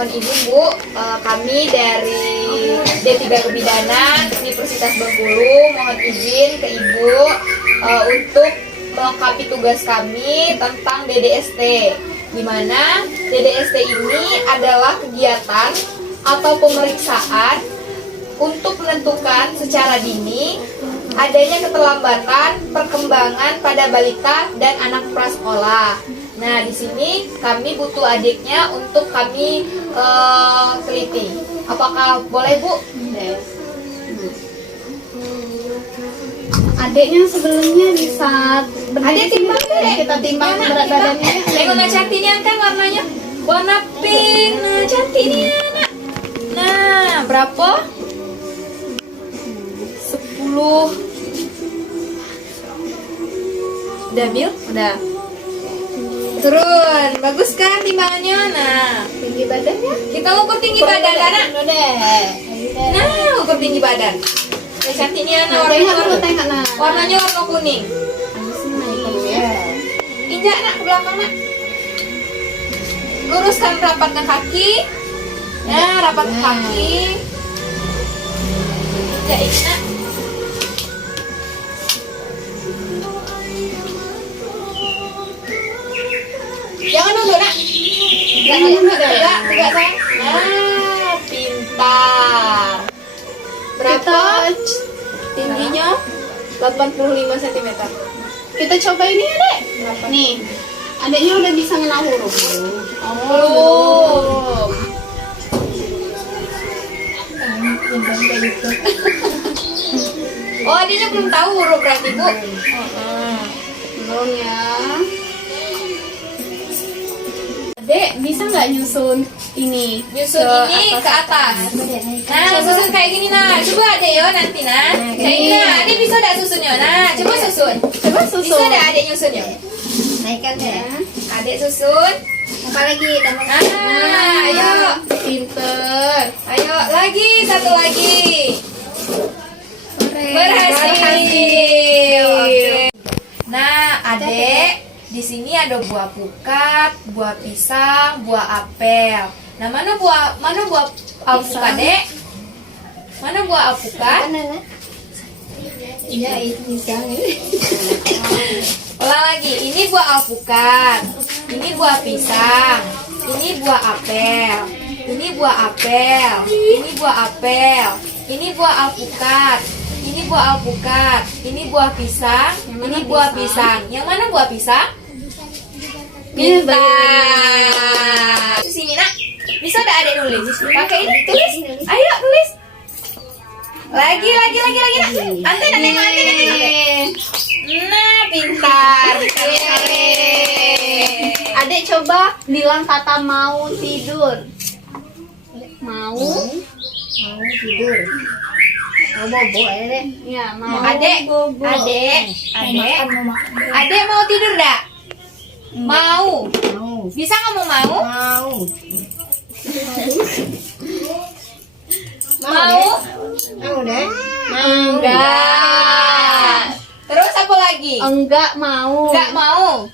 Mohon izin Bu, kami dari D3 Kebidanan Universitas Bengkulu mohon izin ke Ibu untuk melengkapi tugas kami tentang DDST, di mana DDST ini adalah kegiatan atau pemeriksaan untuk menentukan secara dini adanya keterlambatan perkembangan pada balita dan anak prasekolah. Nah, di sini kami butuh adiknya untuk kami teliti. Apakah boleh, Bu? Adiknya sebelumnya bisa Adik timbang deh. kita timbang berat badannya. Tengok nak cantik nih kan warnanya warna pink. Nah, cantik nih anak. Nah, berapa? 10. Udah, Bil? Udah. Turun. Bagus kan timbangannya? Nah, Tinggi badannya. kita ukur tinggi badan, anak. Nah, ukur tinggi badan. Nah, cantik nih anak. Tengok nah. Warnanya warna kuning. Injak nak ke belakang nak. Luruskan rapatkan kaki. Nah, rapatkan kaki. Injak ini nak. Jangan nunduk nak. Jangan nunduk tegak sayang. Nah, pintar. Berapa? Tingginya 85 cm. Kita coba ini adek. Nih, adiknya udah bisa ngenal huruf. Belum. Oh, adiknya belum tahu huruf berarti, Bu. Belum ya. Adek bisa nggak nyusun ini? Nyusun ini ke atas. Nah, susun kayak gini nah. Coba adek yo nanti nah. Kayak gini nah. Adek bisa enggak susunnya? Nah, coba susun. Coba susun. Bisa enggak adek nyusunnya? Naikkan ya. Adek susun. Apa lagi? Tambah. Nah, ayo. Pinter. Ayo lagi satu lagi. Berhasil. Oke. Nah, adek, di sini ada buah pukat, buah pisang, buah apel. Nah, mana buah alpukat, Dek? Mana buah alpukat? Iya, itu pisang. Ulang lagi. Ini buah alpukat. Ini buah pisang. Ini buah apel. Ini buah apel. Ini buah apel. Ini buah alpukat. Ini buah alpukat. Ini buah pisang. Ini buah pisang. Yang mana buah pisang? Pintar. Sini nak. Bisa ada adek nulis? Pakai ini tulis. Ayo tulis. Lagi nak. Ante nak nengok. Nah, pintar. Adek coba bilang kata mau tidur. Mau Tidur. Mau bobo ya, Dek. ya mau. Adek mau tidur dak? Mau. Bisa ngomong mau? Mau? Mau, Dek. Enggak. Terus apa lagi? Enggak mau. Enggak mau.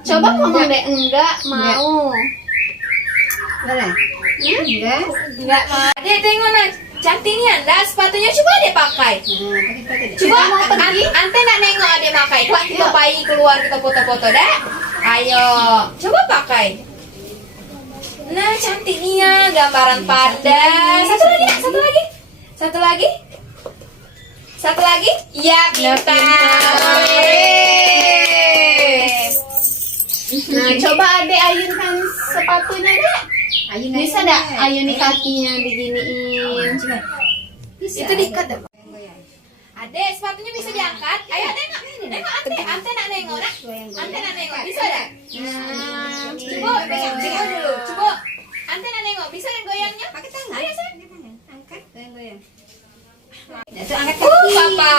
Coba ngomong deh enggak mau. Mana? Enggak. Enggak mau. Adek tengok nak. Cantik nih anda sepatunya coba adek pakai. Coba ante nak nengok adek pakai. Kelak kita bayi keluar kita foto-foto dah. Ayo, coba pakai. Nah, cantik nih ya gambaran pada. Satu lagi. Ya, pintar. Nah, coba adek ayunkan sepatunya deh. Bisa dah ayuni kakinya diginiin. Itu diikat dah. Adek, sepatunya bisa diangkat. Ayo, nengok ante nak nengok nak. Ante nak nengok, bisa dah. Coba dulu. Coba ante nak nengok, bisa yang goyangnya? Pakai tangan. Ayo, sayang. Angkat, goyang. Papa.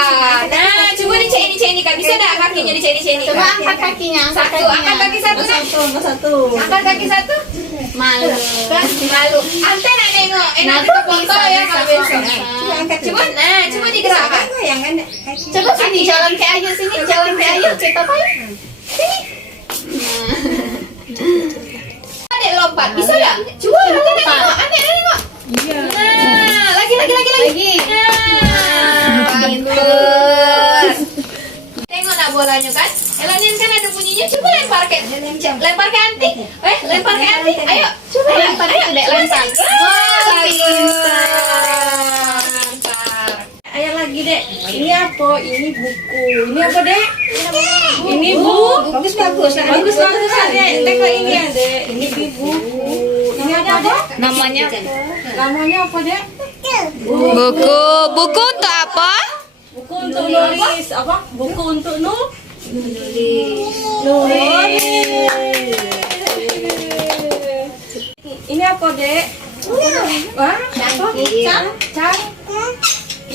Nah, coba dicek ini Kak. Bisa dah kakinya dicek ini. Coba angkat kakinya. Angkat kaki satu nak. Angkat kaki satu. Malu. Kan malu. Ante nak nengok. Enak kita foto ya kalau besok. Coba, nah, coba digerakkan. Goyangan. Coba sini jalan ke Ayu sini, jalan ke Ayu. Kita Sini. Adek lob lompat. Bisa nggak? Coba Ane nengok. Iya. Nah, lagi. Nah, bagus. Tengok nak bolanya kan? Elanin kan ada bunyinya. Coba lempar ke Anti. Lempar ke Anti. Ayo, coba lempar. Ayo, Dek, lempar. Wah, bagus. Lempar. Ayo lagi dek, ini apa? Ini buku. Ini apa dek? Ini buku. Bagus. Bagus dek. Tengok ini ya dek. Ini buku. Ini apa dek? Namanya Namanya apa dek? buku untuk apa? Buku untuk nulis. Apa? Buku untuk nulis. Ini apa dek? Wah, apa?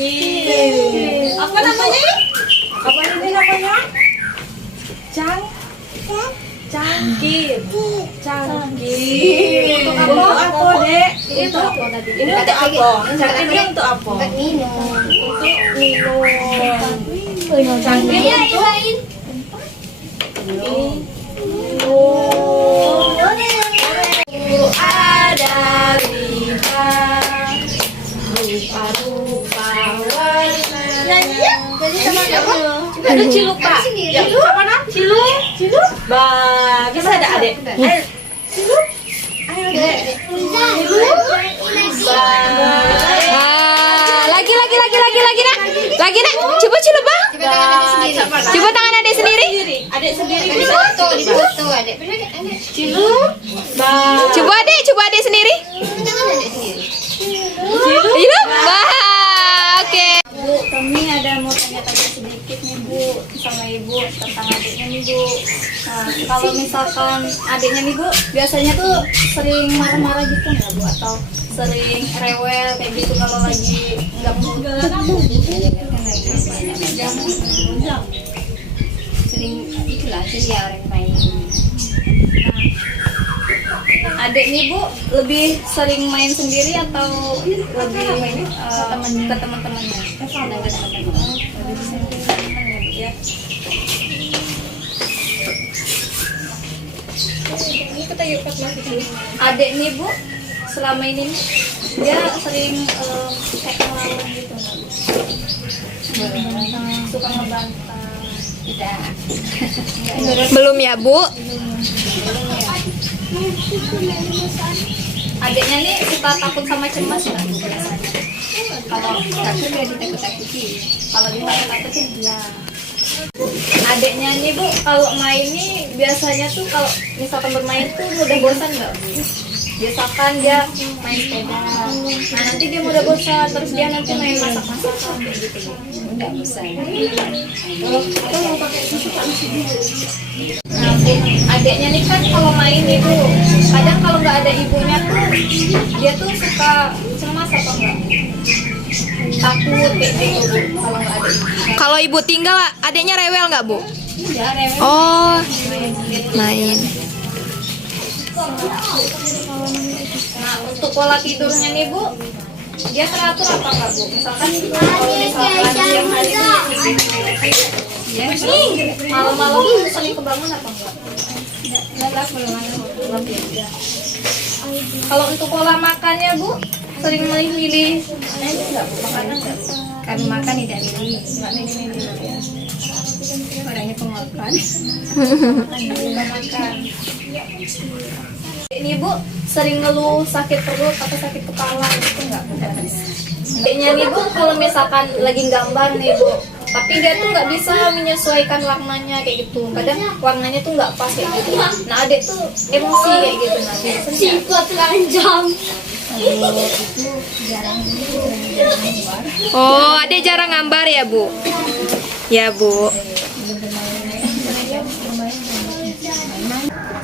Apa namanya? Apa ini namanya? Cangkir. Untuk apa, Dek? Ini untuk apa? Ini untuk apa? Untuk minum. Cangkir untuk ada rupa warna. Ada ciluk pak. Ciluk apa nak? Ciluk. Bah, bisa ada adek. Ayo. Ciluk. Ayo adek. Ciluk. Lagi nak. Coba celup bang. Coba tangan adek sendiri. Adek sendiri Di bisa. foto adek. Ciluk. Bah. Coba adek sendiri. Ciluk. Bah. Oke. Bu, kami ada mau tanya-tanya sedikit nih Bu sama Ibu tentang adiknya nih Bu. Nah, kalau misalkan adiknya nih Bu, biasanya tuh sering marah-marah gitu nggak Bu? Atau sering rewel kayak gitu kalau lagi nggak mood? Sering itulah ceria orang main. Adik nih Bu lebih sering main sendiri atau lebih ke teman-temannya? Adik nih Bu selama ini nih, dia sering kayak ngelawan gitu nggak Bu? Suka ngebantah. Belum ya Bu? Adiknya nih suka takut sama cemas nggak Bu biasanya? Kalau takut dia ditakut-takuti. Kalau ditakut-takutin dia. Adiknya nih Bu kalau main nih biasanya tuh kalau misalkan bermain tuh mudah bosan nggak Bu? Biasakan dia main sepeda. Nah nanti dia mudah bosan terus dia nanti main masak-masakan kayak gitu Bu. Enggak bisa. Nah Bu, adiknya nih kan kalau main nih Bu, kadang kalau nggak ada ibunya tuh dia tuh suka cemas apa enggak? Takut kayak gitu Bu kalau nggak ada ibunya. Kalau ibu tinggal, adiknya rewel nggak Bu? Iya rewel. Oh, main. Nah untuk pola tidurnya nih Bu, dia teratur apa enggak Bu? Misalkan kalau misalkan siang hari ini malam-malam tuh sering kebangun apa enggak? Enggak belum ya. Kalau untuk pola makannya Bu, sering milih ini enggak Bu? Makanan enggak Bu? Kami makan tidak milih. Enggak milih-milih ya. Orangnya pemakan. Enggak makan. Ini Bu sering ngeluh sakit perut atau sakit kepala gitu enggak Bu? Kayaknya nih Bu kalau misalkan lagi gambar nih Bu, tapi dia tuh nggak bisa menyesuaikan warnanya kayak gitu. Kadang warnanya tuh nggak pas kayak gitu. Nah adek tuh emosi kayak gitu nanti. Singkat lanjang. Itu jarang keluar. Oh, adek jarang gambar ya Bu? Ya Bu.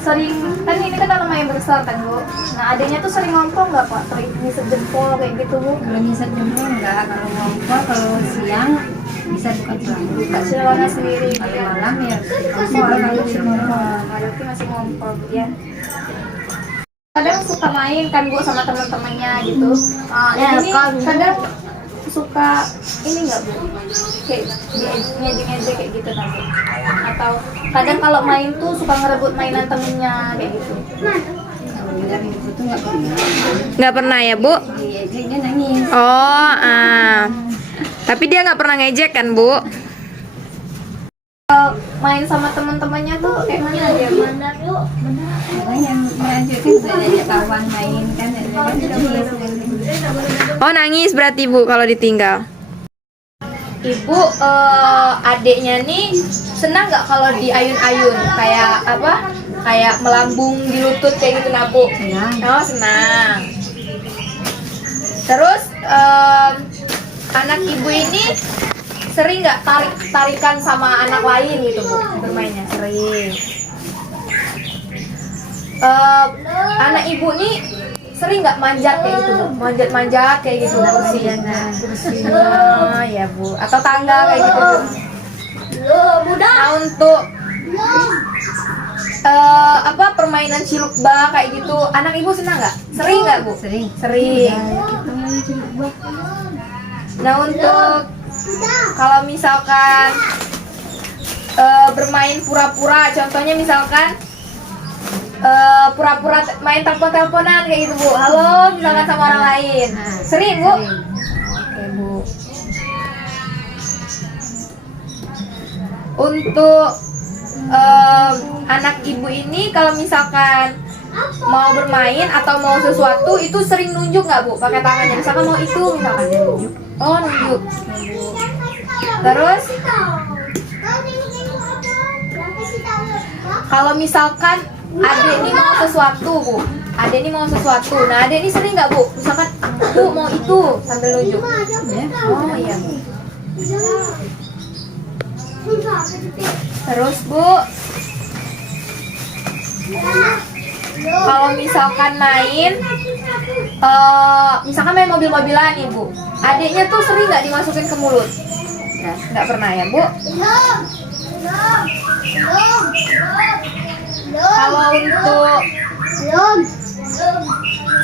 Sering kan ini kan lumayan besar kan Bu. Nah adeknya tuh sering ngompol nggak Pak? Sering ngisep jempol kayak gitu Bu? Kalau nyisap jempol enggak. Kalau ngompol kalau siang bisa buka celana. Buka celana sendiri. Kalau malam ya Berarti masih ngompol Bu ya. Kadang suka main kan Bu sama teman-temannya gitu. Ini kadang suka ini nggak Bu? Kayak ngejek-ngejek kayak gitu kan Bu? Atau kadang kalau main tuh suka ngerebut mainan temennya kayak gitu. bilang ibu tuh nggak pernah. Nggak pernah ya, Bu? Dia nangis. Oh, tapi dia nggak pernah ngejek kan, Bu? Main sama teman-temannya tuh kayak mana dia, Bu? Orang yang melanjutkan sudah diajak kawan main kan, kan nangis. Oh, nangis berarti, Bu, kalau ditinggal. Ibu, adiknya nih senang nggak kalau diayun-ayun kayak apa? Kayak melambung di lutut kayak gitu, nah, Bu? Senang. Oh, senang. Terus anak ibu ini sering nggak tarikan sama anak lain gitu, Bu, bermainnya? Sering. Anak ibu nih sering nggak manjat kayak gitu, Bu? Manjat-manjat kayak gitu, kursi ya, Bu, atau tangga kayak gitu, Bu. Nah, untuk apa permainan ciluk bak kayak gitu, anak ibu senang nggak? Sering nggak, Bu? Sering. Sering. Nah, untuk kalau misalkan bermain pura-pura, contohnya misalkan pura-pura main telepon-teleponan kayak gitu, Bu. Halo, misalkan sama orang lain. Sering, Bu? Oke, Bu. Untuk anak ibu ini kalau misalkan mau bermain atau mau sesuatu itu sering nunjuk nggak, Bu? Pakai tangannya, misalkan mau itu misalkan. Oh, nunjuk. Terus kalau misalkan adik ini mau sesuatu, Bu, adik ini mau sesuatu, nah adik ini sering nggak, Bu? Misalkan Bu mau itu sambil nunjuk. Oh iya, Bu. Terus, Bu, kalau misalkan main misalkan main mobil-mobilan nih, Bu, adiknya tuh sering nggak dimasukin ke mulut? Nggak pernah ya, Bu? Kalau untuk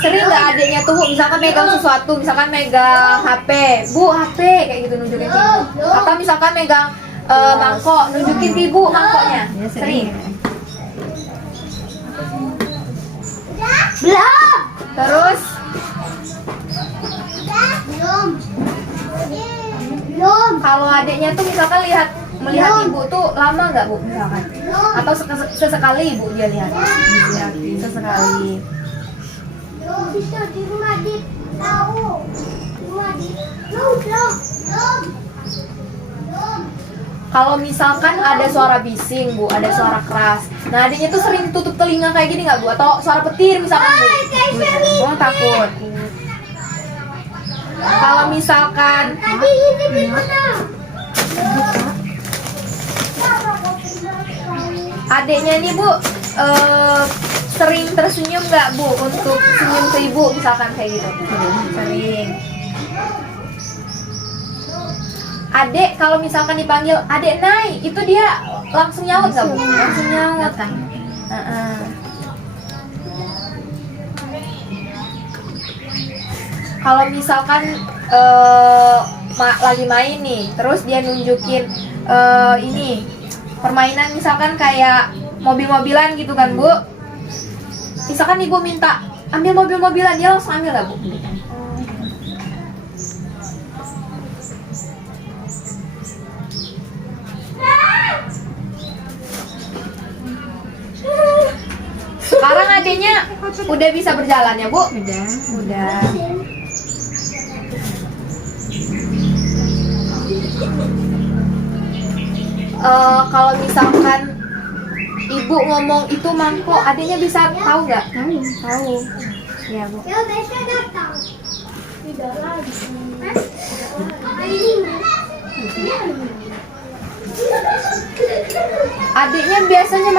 sering nggak adiknya tuh, Bu, misalkan megang sesuatu, misalkan megang HP, Bu, HP kayak gitu nunjukin ke Ibu, atau misalkan megang mangkok, nunjukin ke Ibu mangkoknya, sering. Terus kalau adiknya tuh misalkan melihat Ibu tuh lama nggak, Bu, misalkan, atau sesekali Ibu dia lihat sesekali. Kalau misalkan ada suara bising, Bu, ada suara keras, nah adiknya tuh sering tutup telinga kayak gini nggak, Bu? Atau suara petir misalkan, Bu? Oh, takut. Kalau misalkan adiknya ini, Bu, sering tersenyum nggak, Bu, untuk senyum ke Ibu misalkan kayak gitu? Sering. Adek kalau misalkan dipanggil adek Nai, itu dia langsung nyaut nggak, Bu? Langsung nyaut. Kalau misalkan lagi main nih, terus dia nunjukin ini permainan misalkan kayak mobil-mobilan gitu kan, Bu. Misalkan Ibu minta ambil mobil-mobilan, dia langsung ambil nggak, Bu? Sekarang adiknya udah bisa berjalan ya, Bu? Udah. Kalau misalkan Ibu ngomong itu mangkok, adiknya bisa tahu nggak? Tahu. Iya, Bu. Adiknya biasanya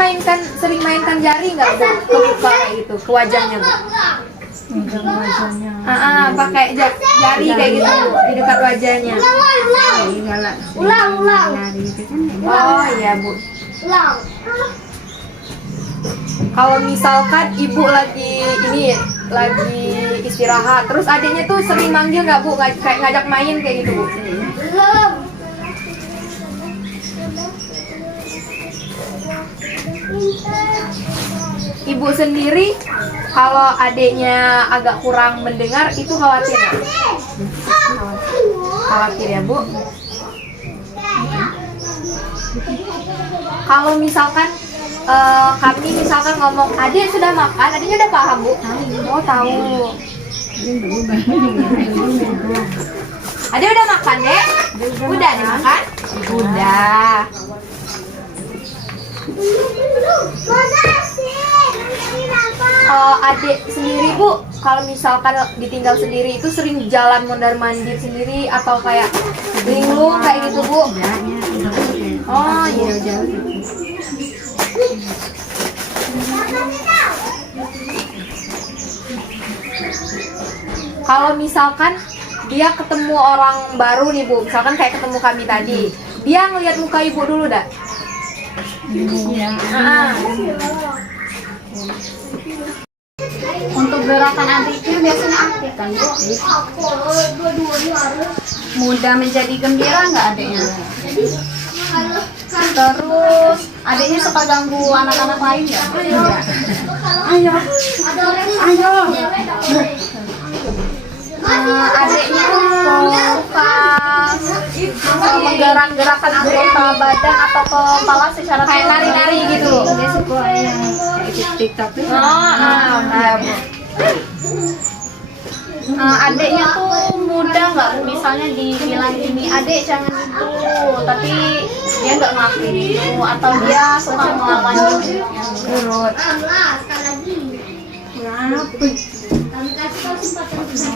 sering mainkan jari nggak, Bu? Ke muka kayak gitu, ke wajahnya, Bu? Pakai jari kayak gitu, Bu, di dekat wajahnya. Ulang. Oh iya, Bu. Kalau misalkan Ibu lagi istirahat, terus adiknya tuh sering manggil nggak, Bu? Kayak ngajak main kayak gitu, Bu? Ibu sendiri kalau adiknya agak kurang mendengar itu khawatir ya? Khawatir ya Bu? Kalau misalkan kami misalkan ngomong adik sudah makan, adiknya udah paham Bu? Oh tahu. Adik udah makan Dek? Udah dimakan? Udah. Adik sendiri Bu, kalau misalkan ditinggal sendiri itu sering jalan mondar-mandir sendiri atau kayak linglung kayak gitu Bu? Oh iya jauh. Kalau misalkan dia ketemu orang baru nih Bu, misalkan kayak ketemu kami tadi, dia ngeliat muka Ibu dulu dah. Untuk gerakan adiknya biasanya aktif kan Bu? Mudah menjadi gembira nggak adiknya? Terus adiknya suka ganggu anak-anak lain nggak? Ayo. Adiknya suka menggerak-gerakkan anggota badan atau kepala secara Kayak nari-nari gitu. Dia suka yang kayak TikTok itu. Adiknya tuh mudah nggak misalnya dibilang gini adik jangan itu tapi dia nggak ngelakuin itu atau dia suka melawan Urut.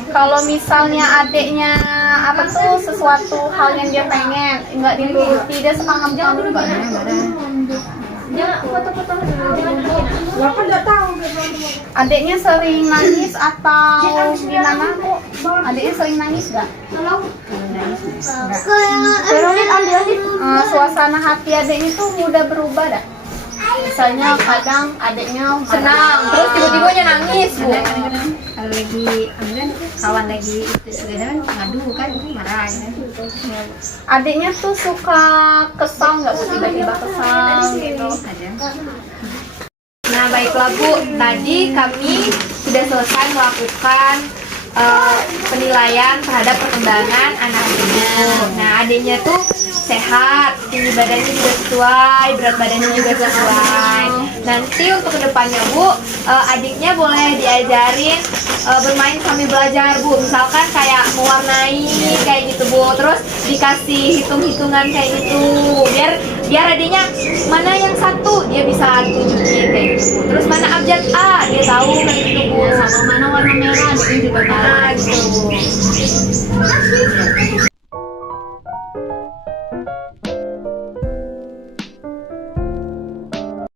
kalau misalnya adiknya apa tuh sesuatu hal yang dia pengen nggak dituruti dia suka ngambek nggak? Adiknya sering nangis atau gimana Bu? Adiknya sering nangis nggak? Suasana hati adiknya tuh mudah berubah dah. Misalnya kadang adiknya Senang, terus tiba-tiba dia nangis Bu. Kadang-kadang kalau lagi kan kawan lagi itu kadang ngadu kan marah kan. adiknya tuh suka kesal nggak Bu? Tiba-tiba kesal gitu. Nah baiklah Bu, tadi kami sudah selesai melakukan penilaian terhadap perkembangan anak Ibu. Nah adiknya tuh sehat, tinggi badannya juga sesuai, berat badannya juga sesuai. Nanti untuk kedepannya Bu, adiknya boleh diajarin bermain sambil belajar Bu. Misalkan kayak mewarnai kayak gitu Bu, terus dikasih hitung-hitungan kayak gitu. Biar adiknya mana yang satu dia bisa tunjukin kayak gitu Bu. Terus mana abjad A dia tahu kayak gitu Bu. Sama mana warna merah adiknya juga tahu. Nah gitu Bu.